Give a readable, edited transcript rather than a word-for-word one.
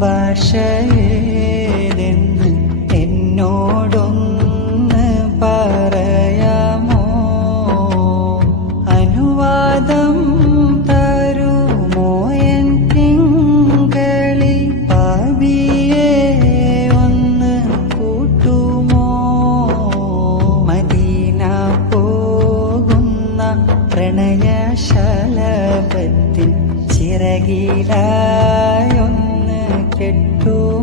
ഭാഷയേതെന്ന് എന്നോടൊന്ന് പറയാമോ? അനുവാദം തരുമോ എൻ തിങ്കളി? പാപിയെ ഒന്ന് കൂട്ടുമോ? മദീന പോകുന്ന പ്രണയശലഭത്തിൻ ചിറകിലായൊന്ന് കെട്ടു